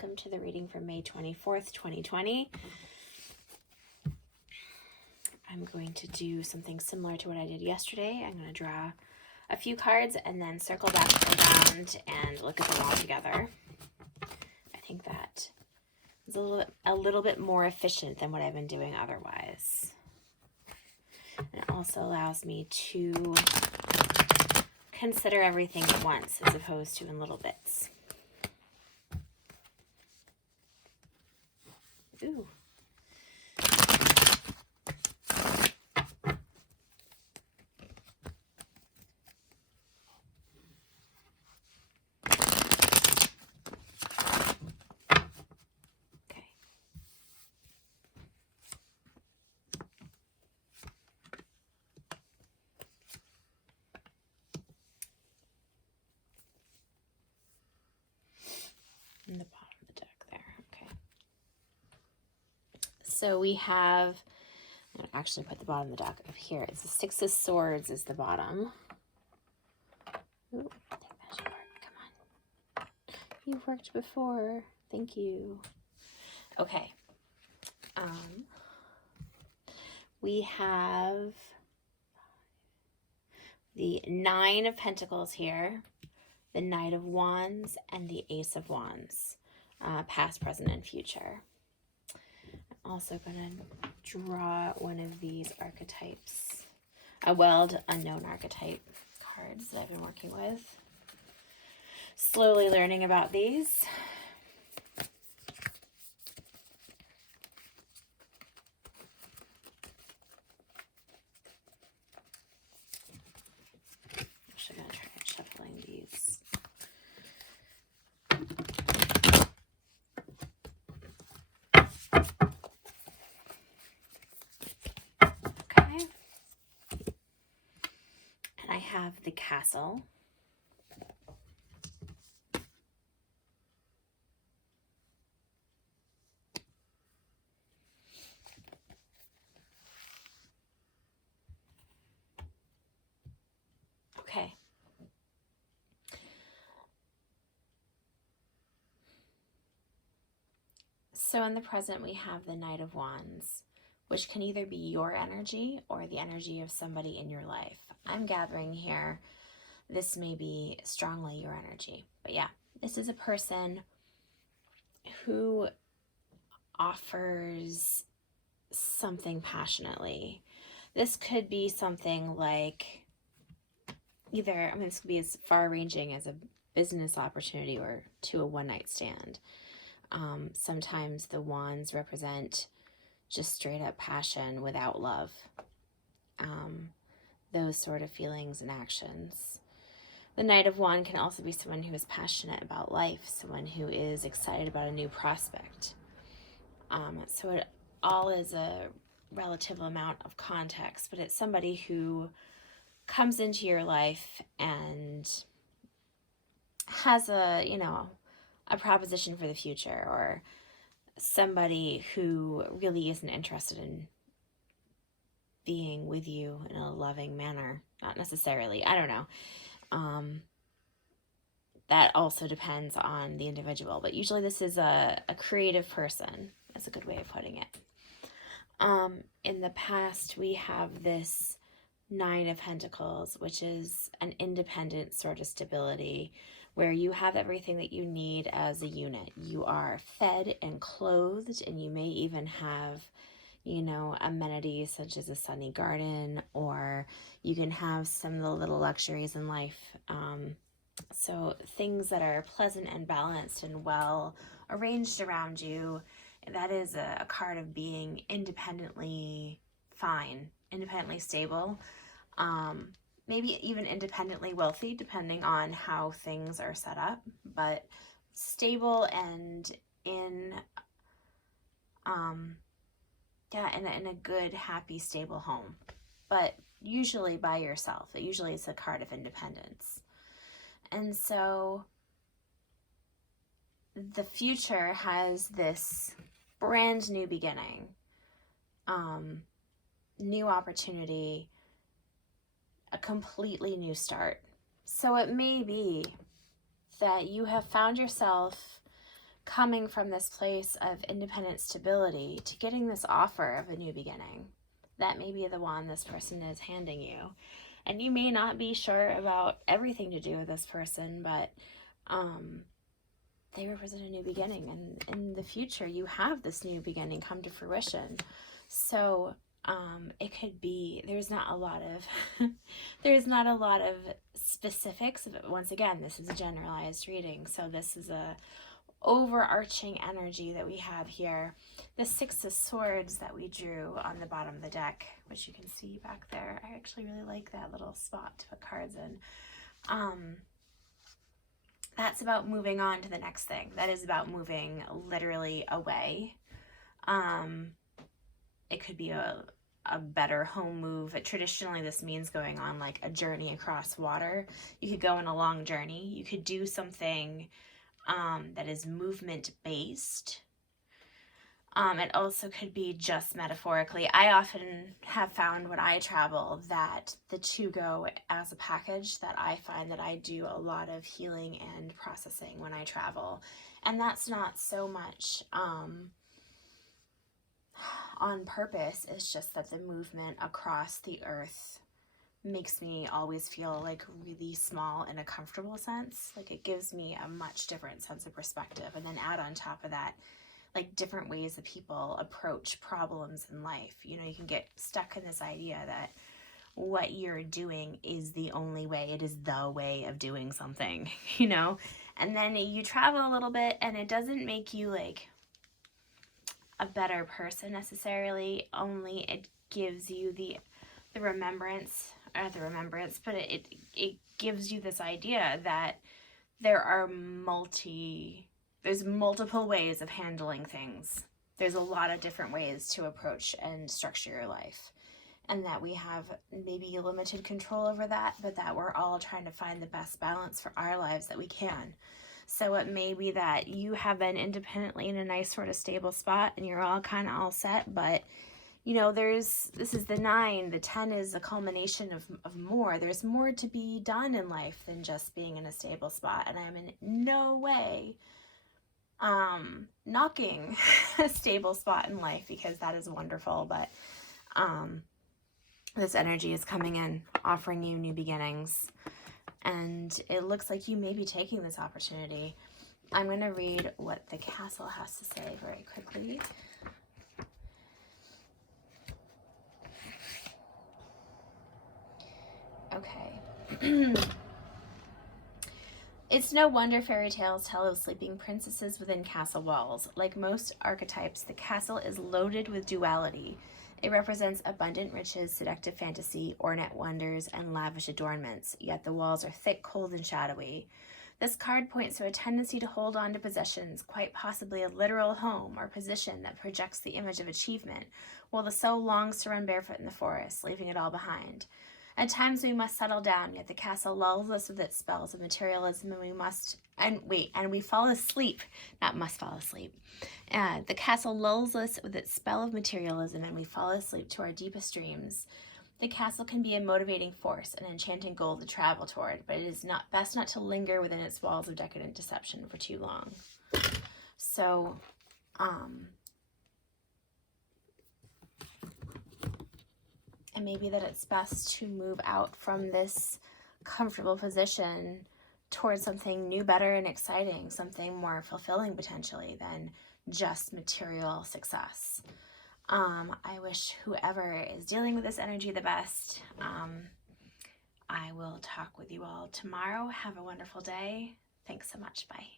welcome to the reading for May 24th, 2020. I'm going to do something similar to what I did yesterday. I'm going to draw a few cards and then circle back around and look at them all together. I think that is a little bit more efficient than what I've been doing otherwise. And it also allows me to consider everything at once as opposed to in little bits. Ooh. Okay. In the bottom of the deck there. Okay. So we have, I'm going to actually put the bottom of the deck up here. It's the Six of Swords is the bottom. Ooh, I think that should work. Come on. You've worked before. Thank you. Okay. We have the Nine of Pentacles here, the Knight of Wands, and the Ace of Wands, past, present, and future. I'm also going to draw one of these archetypes, a Weld Unknown archetype cards that I've been working with. Slowly learning about these. Actually, I'm going to try shuffling these. Okay. And I have the Castle. Okay. So in the present, we have the Knight of Wands, which can either be your energy or the energy of somebody in your life. I'm gathering here, this may be strongly your energy. But yeah, this is a person who offers something passionately. This could be something like either, this could be as far-ranging as a business opportunity or to a one-night stand. Sometimes the wands represent just straight up passion without love. Those sort of feelings and actions. The Knight of Wands can also be someone who is passionate about life, someone who is excited about a new prospect. So it all is a relative amount of context, but it's somebody who comes into your life and has a proposition for the future, or somebody who really isn't interested in being with you in a loving manner. Not necessarily, I don't know. That also depends on the individual, but usually this is a creative person. That's a good way of putting it. In the past, we have this Nine of Pentacles, which is an independent sort of stability, where you have everything that you need as a unit. You are fed and clothed, and you may even have, amenities such as a sunny garden, or you can have some of the little luxuries in life. So things that are pleasant and balanced and well arranged around you, that is a card of being independently fine, independently stable, maybe even independently wealthy, depending on how things are set up, but stable and in a good, happy, stable home, but usually by yourself. Usually it's a card of independence. And so the future has this brand new beginning, new opportunity, a completely new start. So it may be that you have found yourself coming from this place of independent stability to getting this offer of a new beginning. That may be the one this person is handing you. And you may not be sure about everything to do with this person, but they represent a new beginning. And in the future, you have this new beginning come to fruition. So it could be, there's not a lot of specifics. Once again, this is a generalized reading. So this is a overarching energy that we have here. The Six of Swords that we drew on the bottom of the deck, which you can see back there. I actually really like that little spot to put cards in. That's about moving on to the next thing. That is about moving literally away. It could be a better home move. Traditionally, this means going on like a journey across water. You could go on a long journey. You could do something that is movement based. It also could be just metaphorically. I often have found when I travel that the two go as a package, that I find that I do a lot of healing and processing when I travel. And that's not so much on purpose. It's just that the movement across the earth makes me always feel like really small in a comfortable sense. Like it gives me a much different sense of perspective. And then add on top of that, like different ways that people approach problems in life. You know, you can get stuck in this idea that what you're doing is the only way. It is the way of doing something, you know? And then you travel a little bit and it doesn't make you like a better person necessarily, only it gives you the remembrance, or not the remembrance, but it gives you this idea that there's multiple ways of handling things. There's a lot of different ways to approach and structure your life, and that we have maybe limited control over that, but that we're all trying to find the best balance for our lives that we can. So it may be that you have been independently in a nice sort of stable spot and you're all kind of all set, but you know, this is the 9, the 10 is a culmination of more. There's more to be done in life than just being in a stable spot. And I'm in no way knocking a stable spot in life, because that is wonderful. But this energy is coming in, offering you new beginnings. And it looks like you may be taking this opportunity. I'm going to read what the Castle has to say very quickly. Okay. It's no wonder fairy tales tell of sleeping princesses within castle walls. Like most archetypes, the castle is loaded with duality. It represents abundant riches, seductive fantasy, ornate wonders, and lavish adornments, yet the walls are thick, cold, and shadowy. This card points to a tendency to hold on to possessions, quite possibly a literal home or position that projects the image of achievement, while the soul longs to run barefoot in the forest, leaving it all behind. At times we must settle down, yet the castle lulls us with its spells of materialism, and we fall asleep, not must fall asleep. The castle lulls us with its spell of materialism, and we fall asleep to our deepest dreams. The castle can be a motivating force, an enchanting goal to travel toward, but it is best not to linger within its walls of decadent deception for too long. So, and maybe that it's best to move out from this comfortable position towards something new, better, and exciting, something more fulfilling potentially than just material success. I wish whoever is dealing with this energy the best. I will talk with you all tomorrow. Have a wonderful day. Thanks so much. Bye.